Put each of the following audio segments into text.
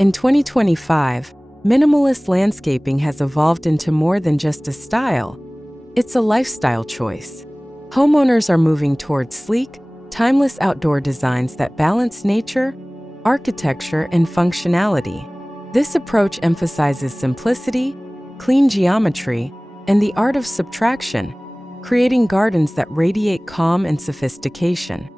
In 2025, minimalist landscaping has evolved into more than just a style. It's a lifestyle choice. Homeowners are moving towards sleek, timeless outdoor designs that balance nature, architecture, and functionality. This approach emphasizes simplicity, clean geometry, and the art of subtraction, creating gardens that radiate calm and sophistication.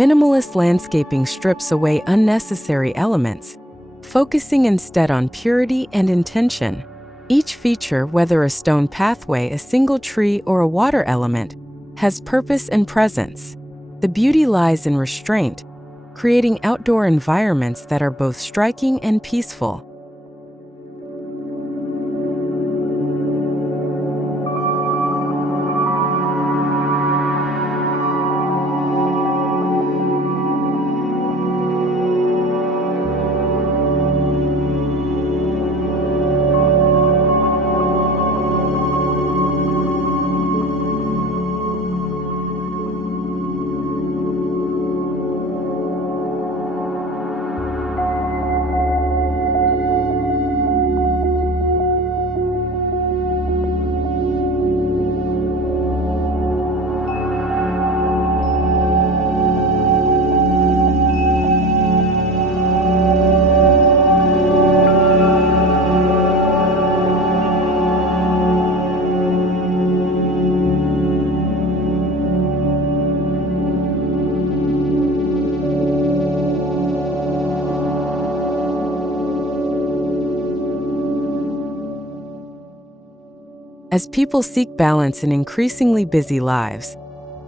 Minimalist landscaping strips away unnecessary elements, focusing instead on purity and intention. Each feature, whether a stone pathway, a single tree, or a water element, has purpose and presence. The beauty lies in restraint, creating outdoor environments that are both striking and peaceful. As people seek balance in increasingly busy lives,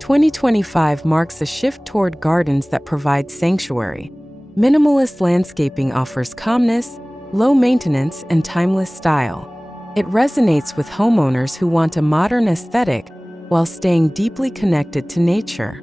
2025 marks a shift toward gardens that provide sanctuary. Minimalist landscaping offers calmness, low maintenance, and timeless style. It resonates with homeowners who want a modern aesthetic while staying deeply connected to nature.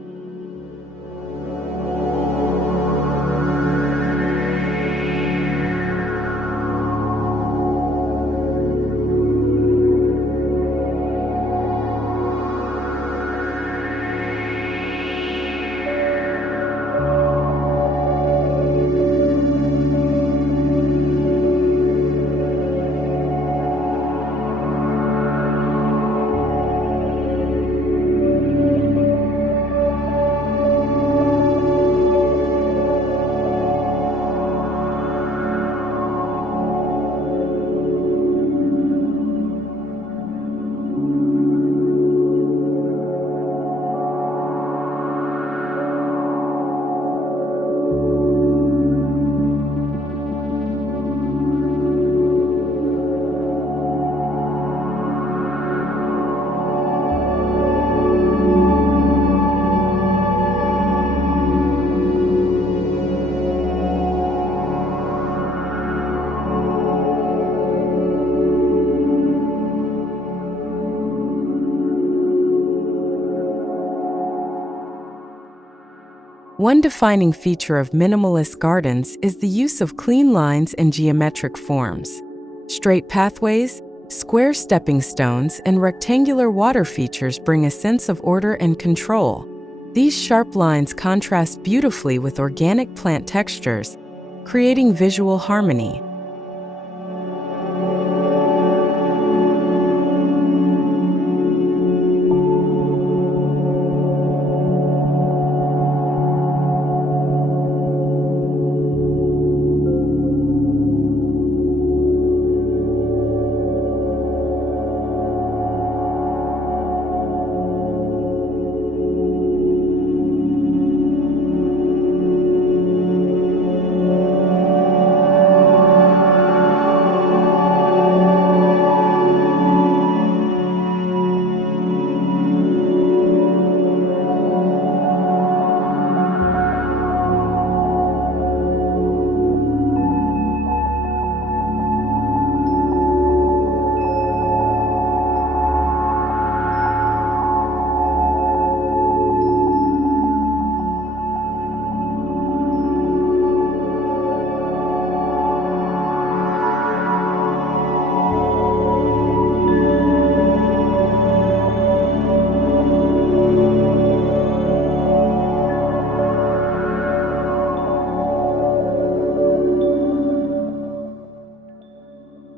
One defining feature of minimalist gardens is the use of clean lines and geometric forms. Straight pathways, square stepping stones, and rectangular water features bring a sense of order and control. These sharp lines contrast beautifully with organic plant textures, creating visual harmony.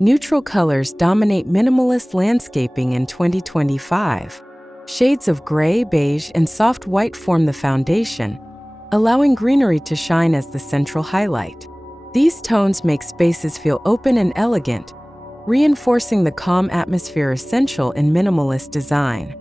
Neutral colors dominate minimalist landscaping in 2025. Shades of gray, beige, and soft white form the foundation, allowing greenery to shine as the central highlight. These tones make spaces feel open and elegant, reinforcing the calm atmosphere essential in minimalist design.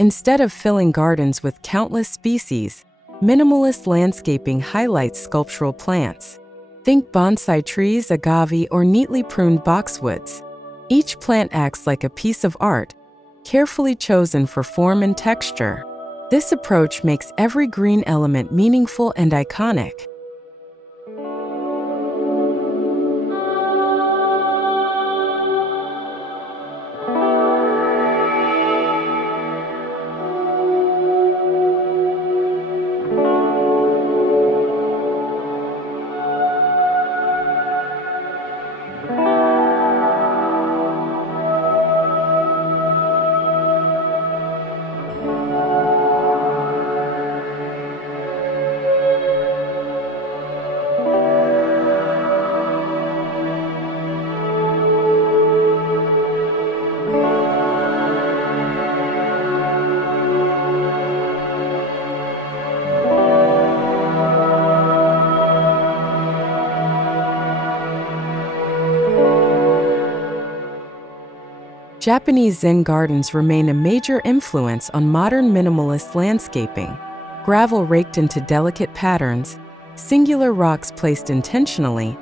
Instead of filling gardens with countless species, minimalist landscaping highlights sculptural plants. Think bonsai trees, agave, or neatly pruned boxwoods. Each plant acts like a piece of art, carefully chosen for form and texture. This approach makes every green element meaningful and iconic. Japanese Zen gardens remain a major influence on modern minimalist landscaping. Gravel raked into delicate patterns, singular rocks placed intentionally,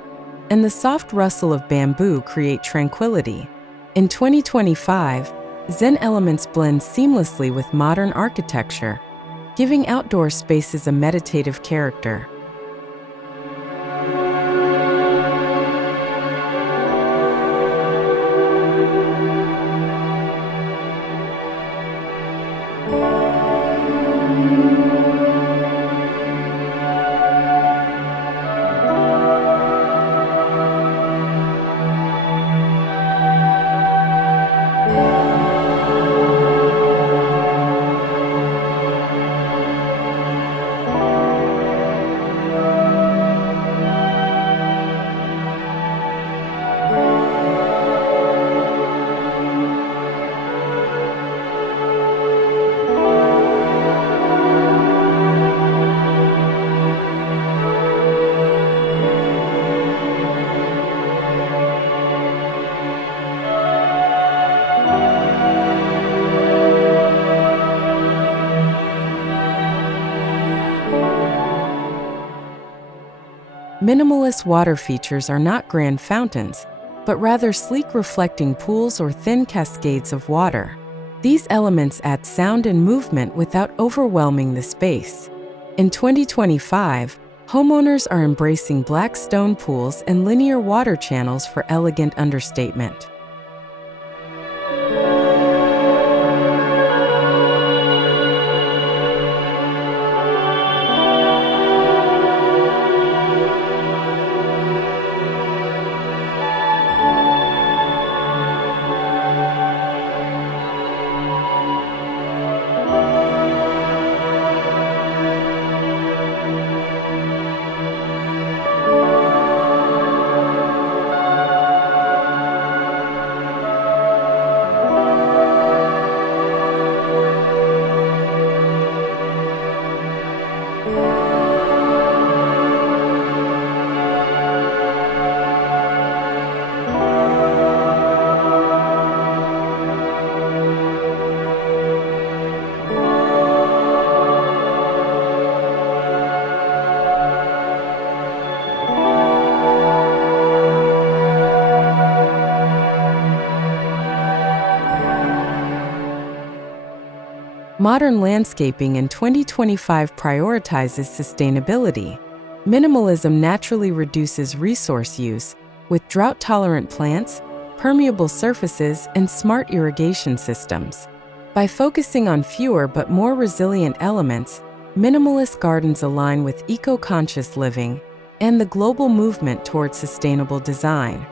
and the soft rustle of bamboo create tranquility. In 2025, Zen elements blend seamlessly with modern architecture, giving outdoor spaces a meditative character. Minimalist water features are not grand fountains, but rather sleek reflecting pools or thin cascades of water. These elements add sound and movement without overwhelming the space. In 2025, homeowners are embracing black stone pools and linear water channels for elegant understatement. Modern landscaping in 2025 prioritizes sustainability. Minimalism naturally reduces resource use with drought-tolerant plants, permeable surfaces, and smart irrigation systems. By focusing on fewer but more resilient elements, minimalist gardens align with eco-conscious living and the global movement toward sustainable design.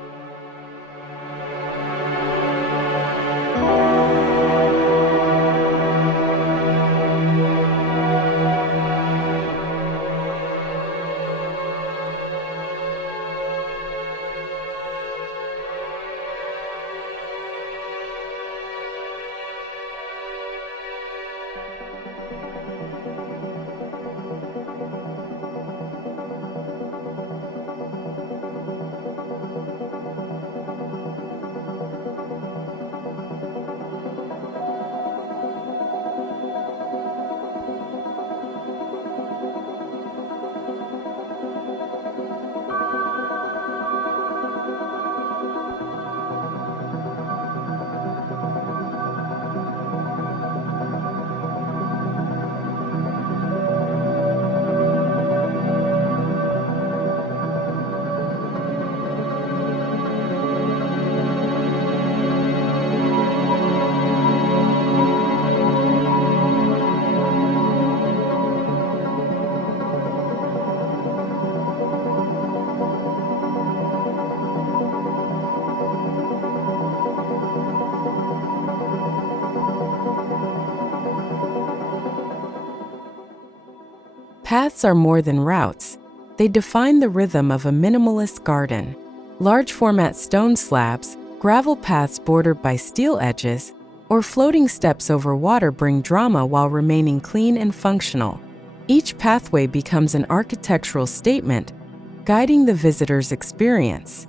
Paths are more than routes. They define the rhythm of a minimalist garden. Large format stone slabs, gravel paths bordered by steel edges, or floating steps over water bring drama while remaining clean and functional. Each pathway becomes an architectural statement, guiding the visitor's experience.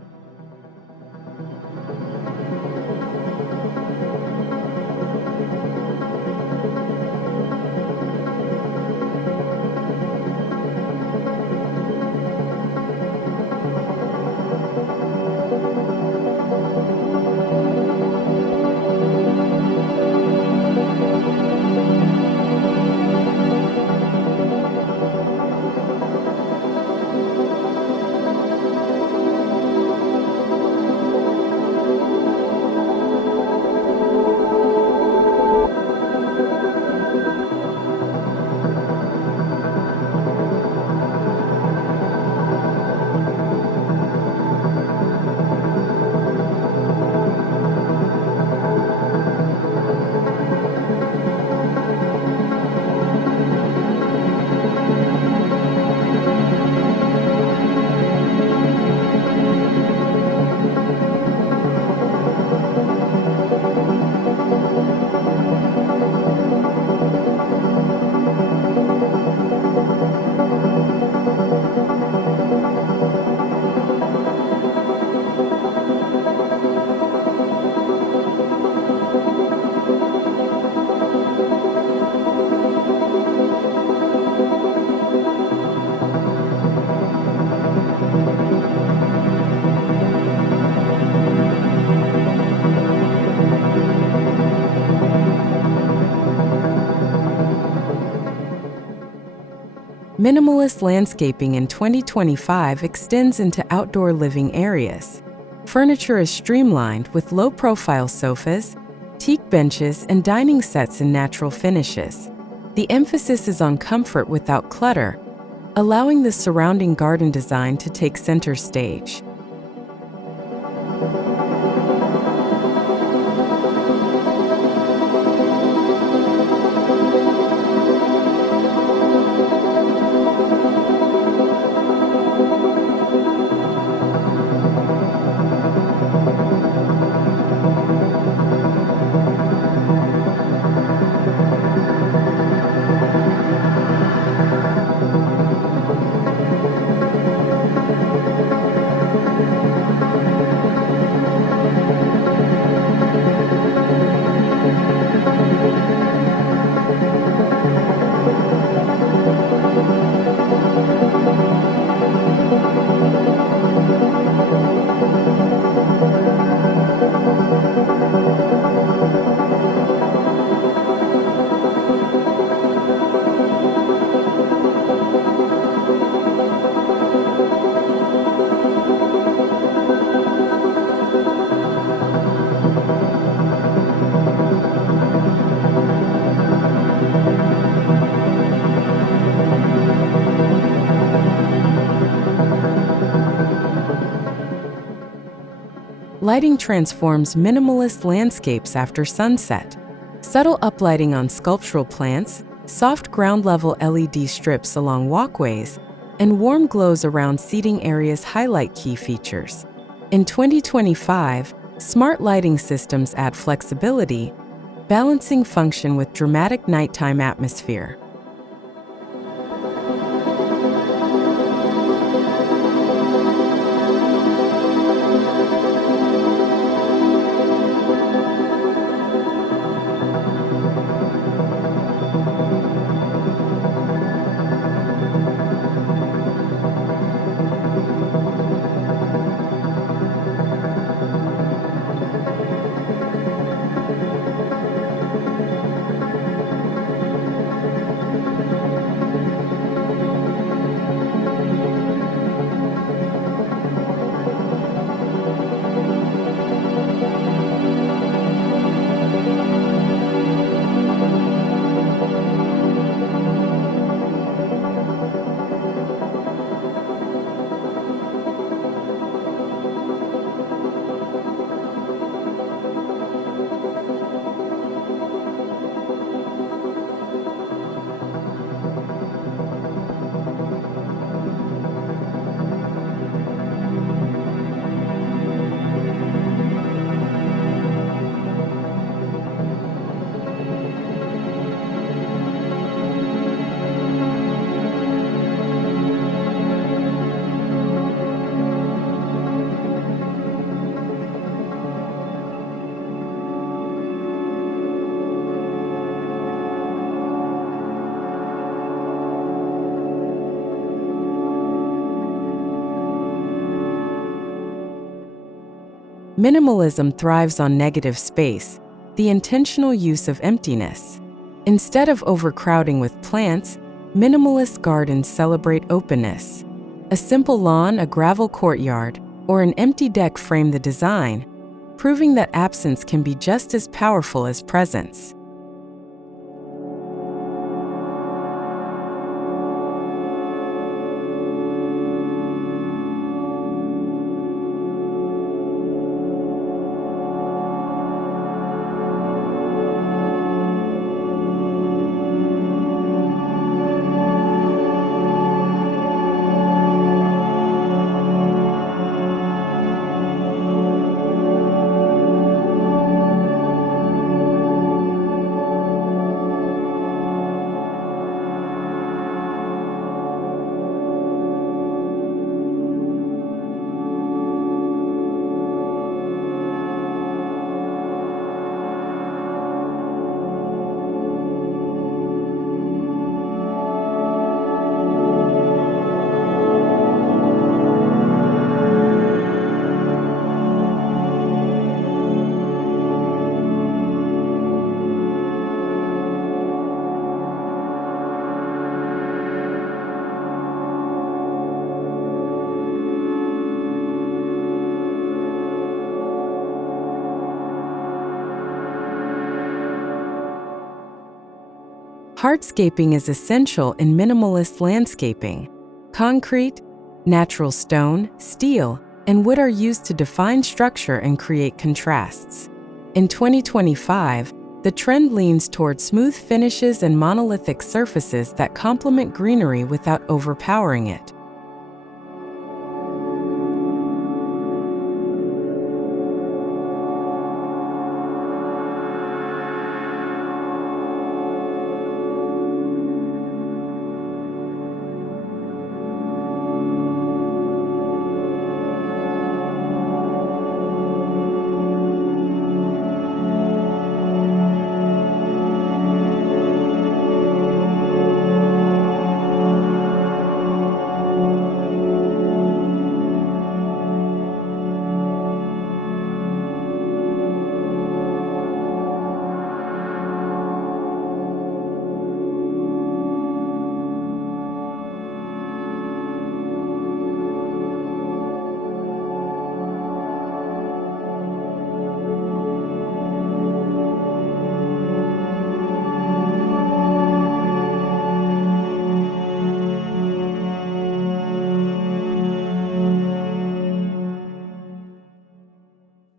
Minimalist landscaping in 2025 extends into outdoor living areas. Furniture is streamlined with low-profile sofas, teak benches, and dining sets in natural finishes. The emphasis is on comfort without clutter, allowing the surrounding garden design to take center stage. Lighting transforms minimalist landscapes after sunset. Subtle uplighting on sculptural plants, soft ground-level LED strips along walkways, and warm glows around seating areas highlight key features. In 2025, smart lighting systems add flexibility, balancing function with dramatic nighttime atmosphere. Minimalism thrives on negative space, the intentional use of emptiness. Instead of overcrowding with plants, minimalist gardens celebrate openness. A simple lawn, a gravel courtyard, or an empty deck frame the design, proving that absence can be just as powerful as presence. Hardscaping is essential in minimalist landscaping. Concrete, natural stone, steel, and wood are used to define structure and create contrasts. In 2025, the trend leans toward smooth finishes and monolithic surfaces that complement greenery without overpowering it.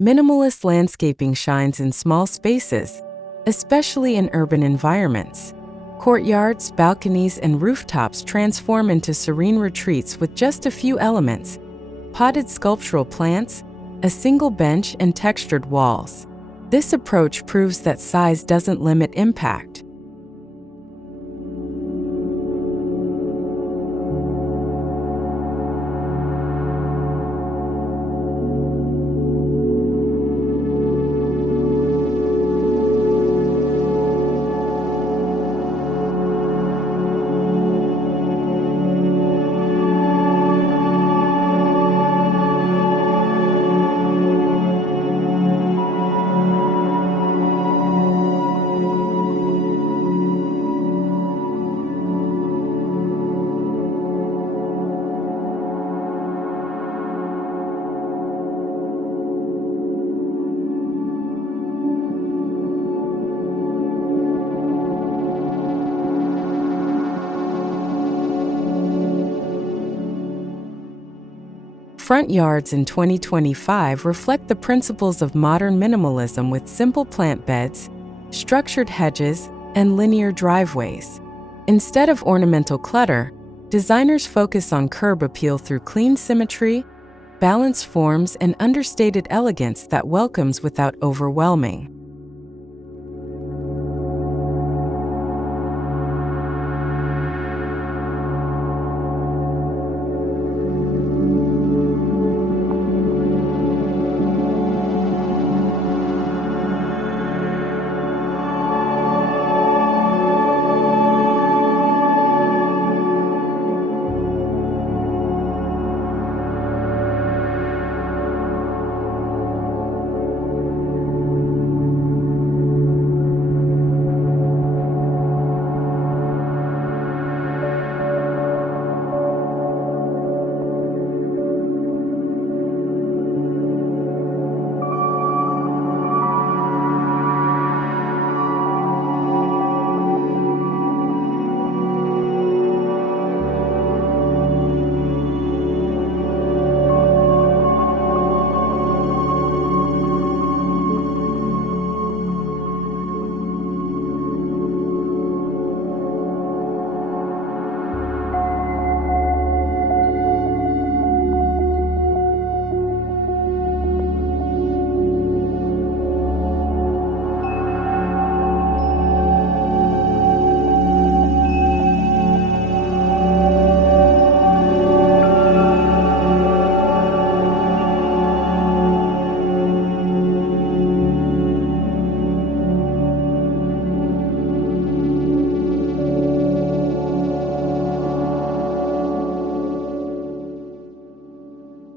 Minimalist landscaping shines in small spaces, especially in urban environments. Courtyards, balconies, and rooftops transform into serene retreats with just a few elements: potted sculptural plants, a single bench, and textured walls. This approach proves that size doesn't limit impact. Front yards in 2025 reflect the principles of modern minimalism with simple plant beds, structured hedges, and linear driveways. Instead of ornamental clutter, designers focus on curb appeal through clean symmetry, balanced forms, and understated elegance that welcomes without overwhelming.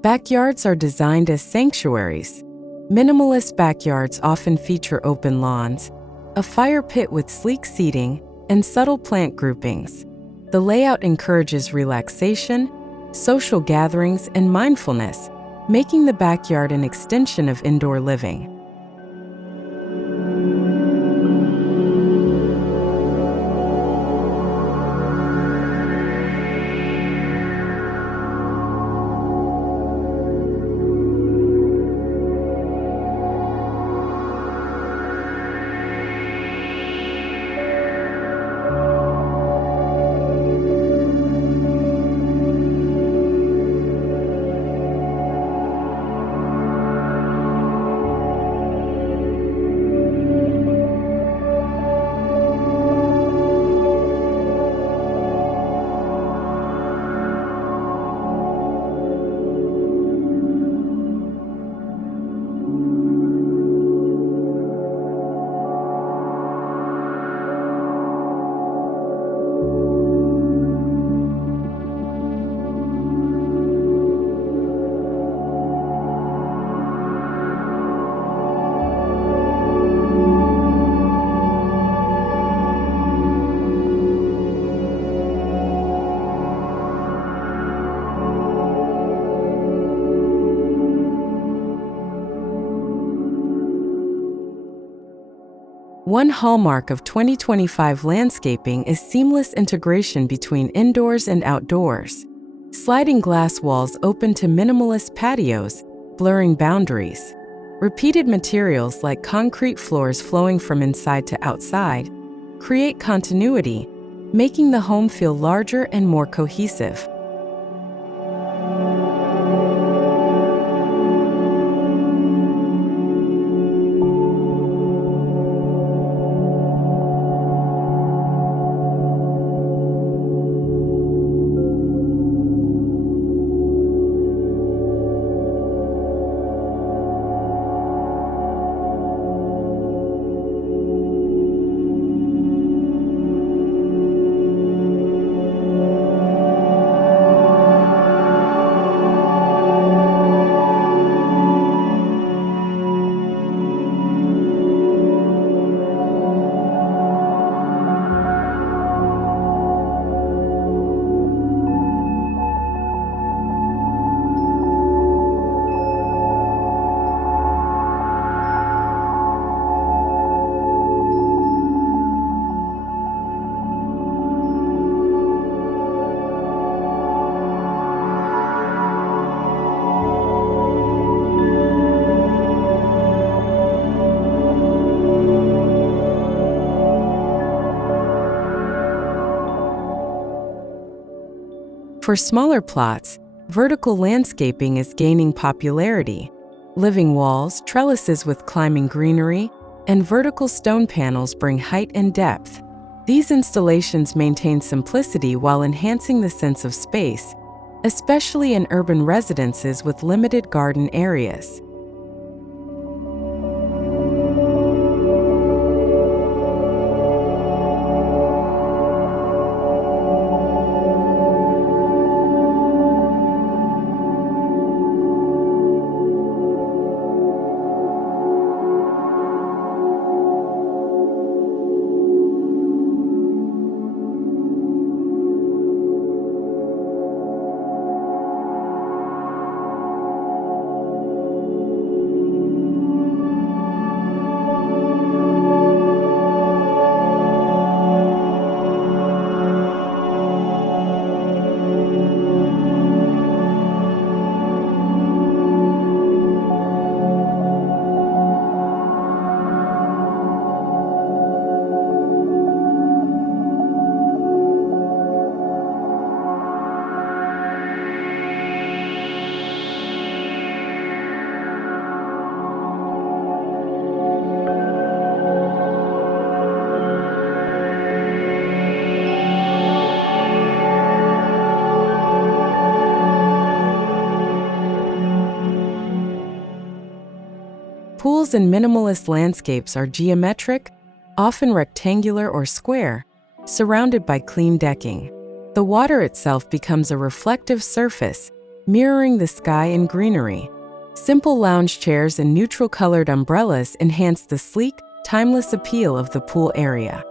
Backyards are designed as sanctuaries. Minimalist backyards often feature open lawns, a fire pit with sleek seating, and subtle plant groupings. The layout encourages relaxation, social gatherings, and mindfulness, making the backyard an extension of indoor living. One hallmark of 2025 landscaping is seamless integration between indoors and outdoors. Sliding glass walls open to minimalist patios, blurring boundaries. Repeated materials like concrete floors flowing from inside to outside create continuity, making the home feel larger and more cohesive. For smaller plots, vertical landscaping is gaining popularity. Living walls, trellises with climbing greenery, and vertical stone panels bring height and depth. These installations maintain simplicity while enhancing the sense of space, especially in urban residences with limited garden areas. Pools in minimalist landscapes are geometric, often rectangular or square, surrounded by clean decking. The water itself becomes a reflective surface, mirroring the sky and greenery. Simple lounge chairs and neutral-colored umbrellas enhance the sleek, timeless appeal of the pool area.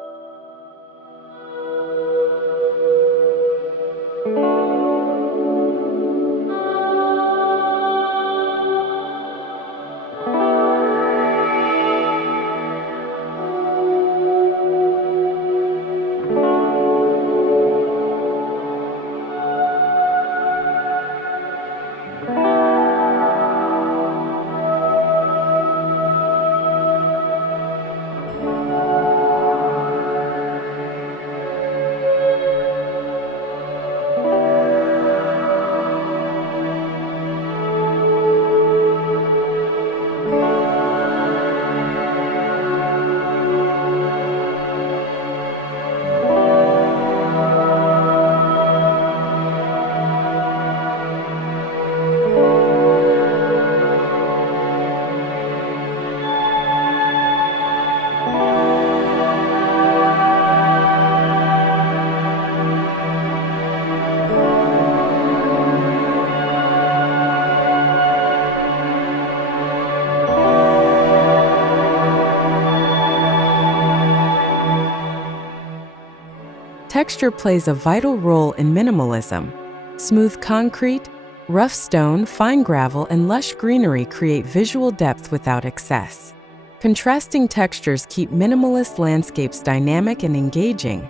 Texture plays a vital role in minimalism. Smooth concrete, rough stone, fine gravel, and lush greenery create visual depth without excess. Contrasting textures keep minimalist landscapes dynamic and engaging,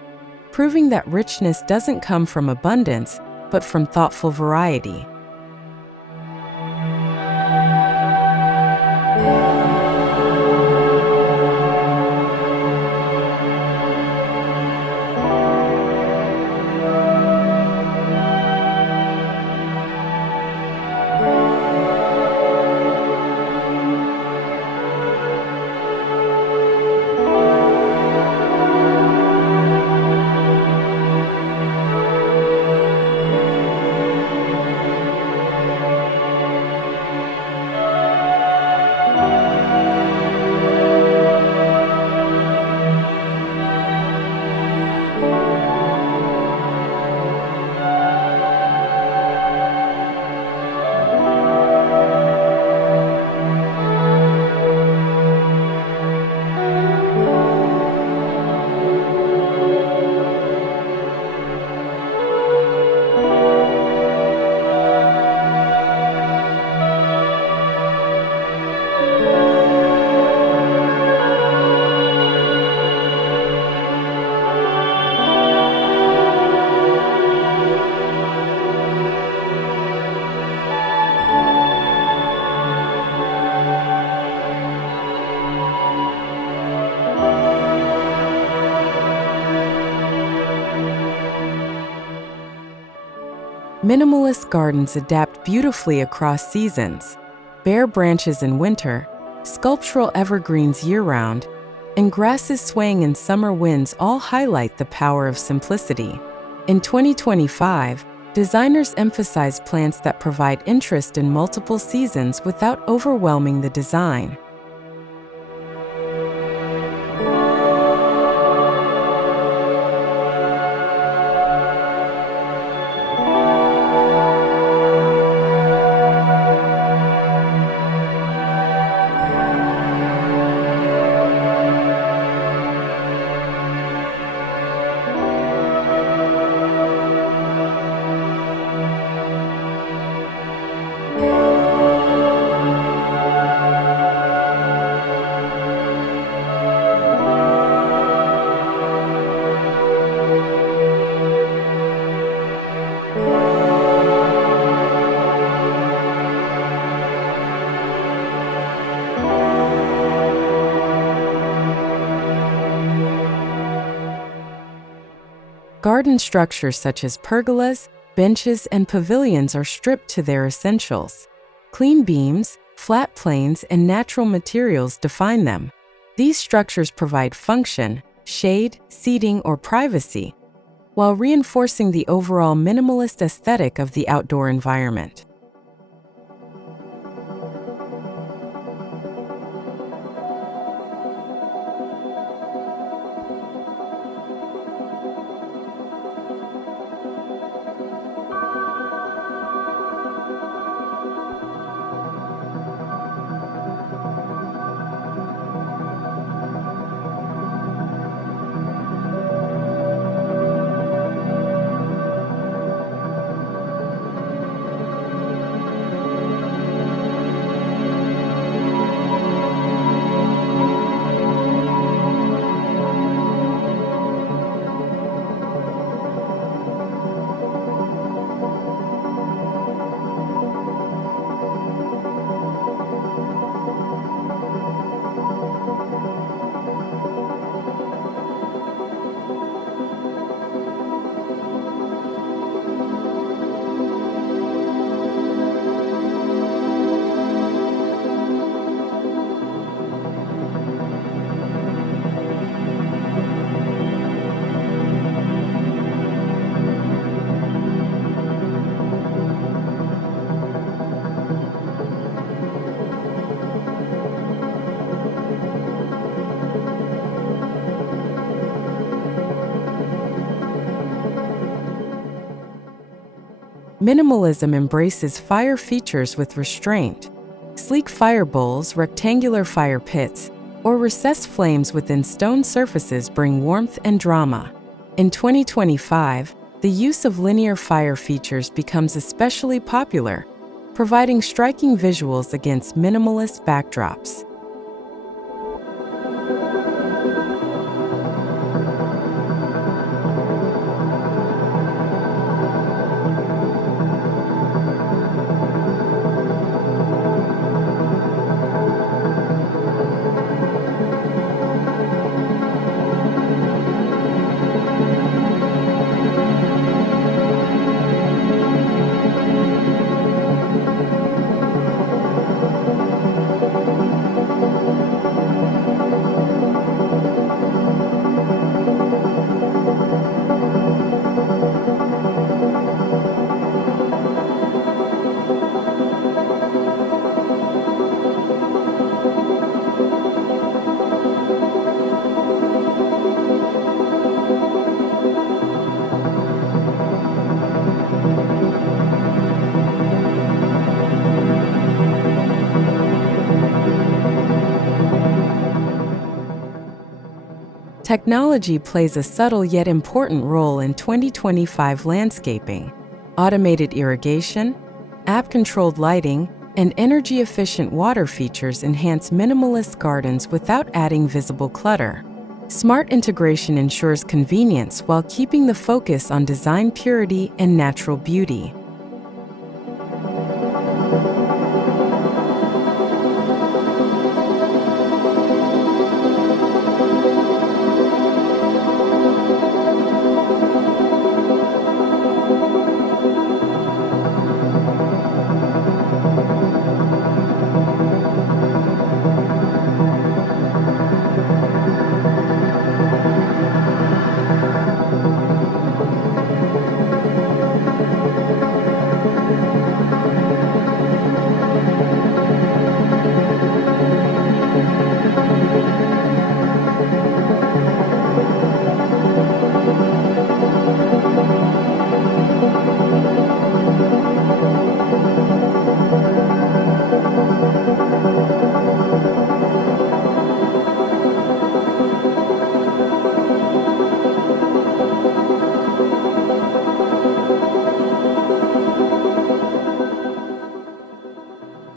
proving that richness doesn't come from abundance, but from thoughtful variety. Minimalist gardens adapt beautifully across seasons: bare branches in winter, sculptural evergreens year-round, and grasses swaying in summer winds all highlight the power of simplicity. In 2025, designers emphasize plants that provide interest in multiple seasons without overwhelming the design. Garden structures such as pergolas, benches, and pavilions are stripped to their essentials. Clean beams, flat planes, and natural materials define them. These structures provide function, shade, seating, or privacy, while reinforcing the overall minimalist aesthetic of the outdoor environment. Minimalism embraces fire features with restraint. Sleek fire bowls, rectangular fire pits, or recessed flames within stone surfaces bring warmth and drama. In 2025, the use of linear fire features becomes especially popular, providing striking visuals against minimalist backdrops. Technology plays a subtle yet important role in 2025 landscaping. Automated irrigation, app-controlled lighting, and energy-efficient water features enhance minimalist gardens without adding visible clutter. Smart integration ensures convenience while keeping the focus on design purity and natural beauty.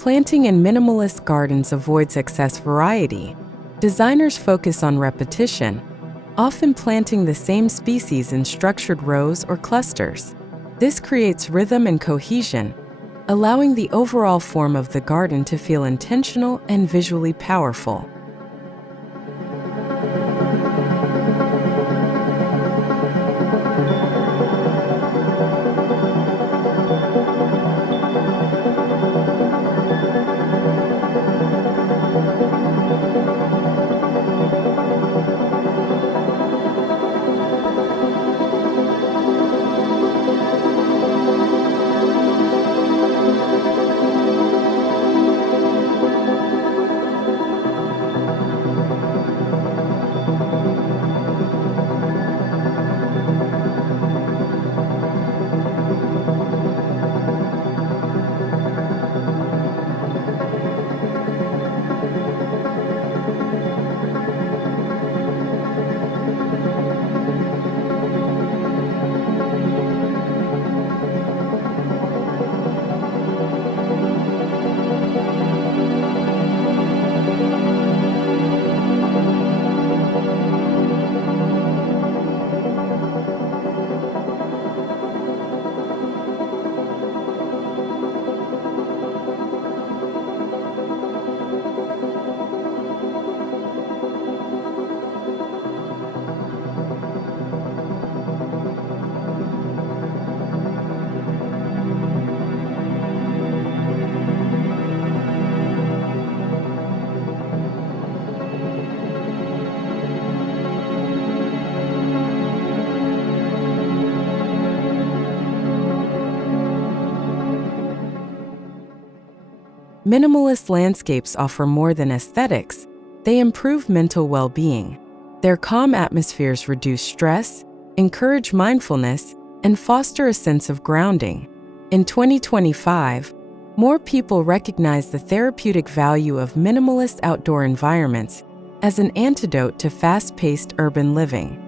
Planting in minimalist gardens avoids excess variety. Designers focus on repetition, often planting the same species in structured rows or clusters. This creates rhythm and cohesion, allowing the overall form of the garden to feel intentional and visually powerful. Minimalist landscapes offer more than aesthetics. They improve mental well-being. Their calm atmospheres reduce stress, encourage mindfulness, and foster a sense of grounding. In 2025, more people recognize the therapeutic value of minimalist outdoor environments as an antidote to fast-paced urban living.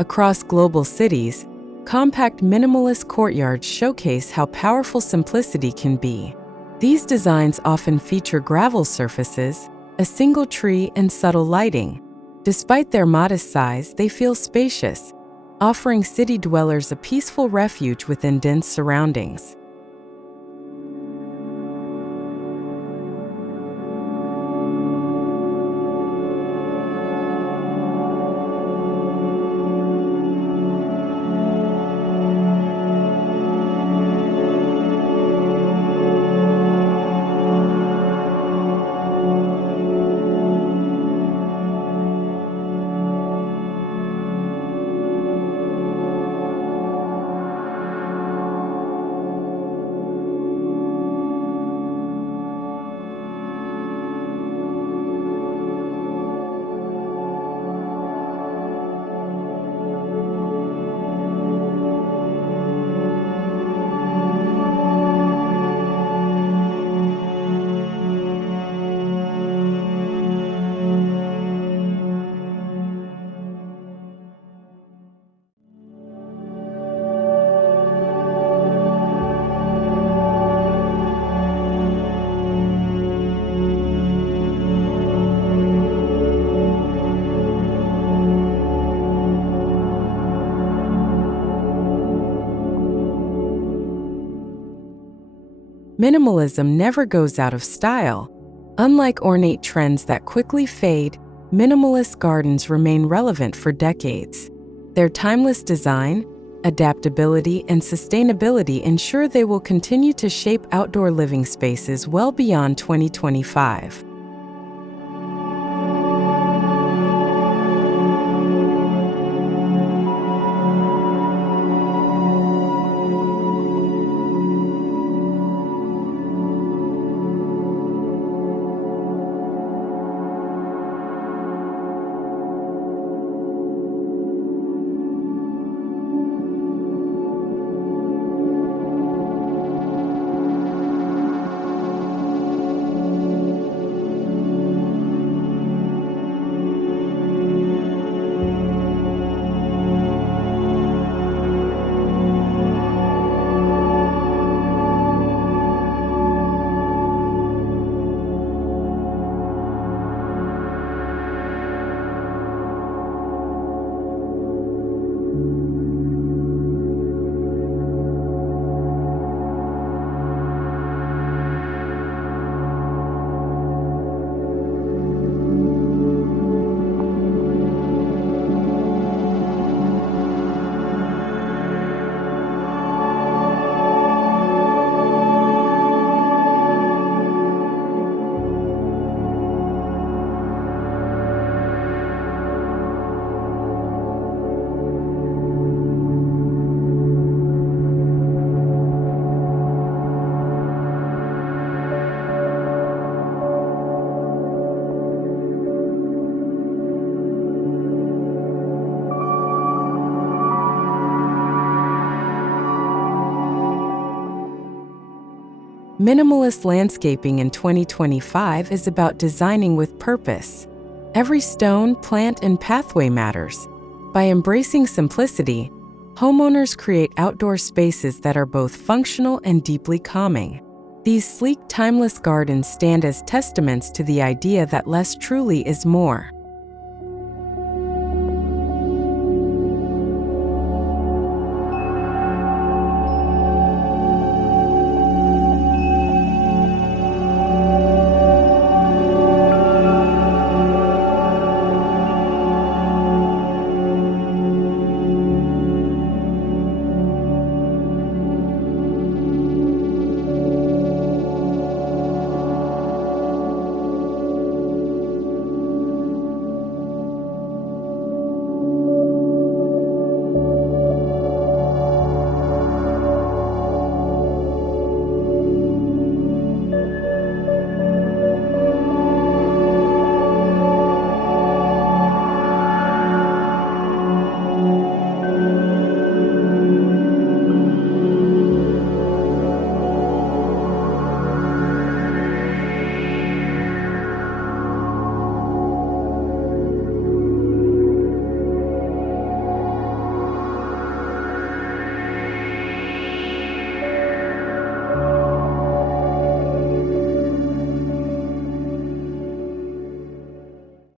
Across global cities, compact minimalist courtyards showcase how powerful simplicity can be. These designs often feature gravel surfaces, a single tree, and subtle lighting. Despite their modest size, they feel spacious, offering city dwellers a peaceful refuge within dense surroundings. Minimalism never goes out of style. Unlike ornate trends that quickly fade, minimalist gardens remain relevant for decades. Their timeless design, adaptability, and sustainability ensure they will continue to shape outdoor living spaces well beyond 2025. Minimalist landscaping in 2025 is about designing with purpose. Every stone, plant, and pathway matters. By embracing simplicity, homeowners create outdoor spaces that are both functional and deeply calming. These sleek, timeless gardens stand as testaments to the idea that less truly is more.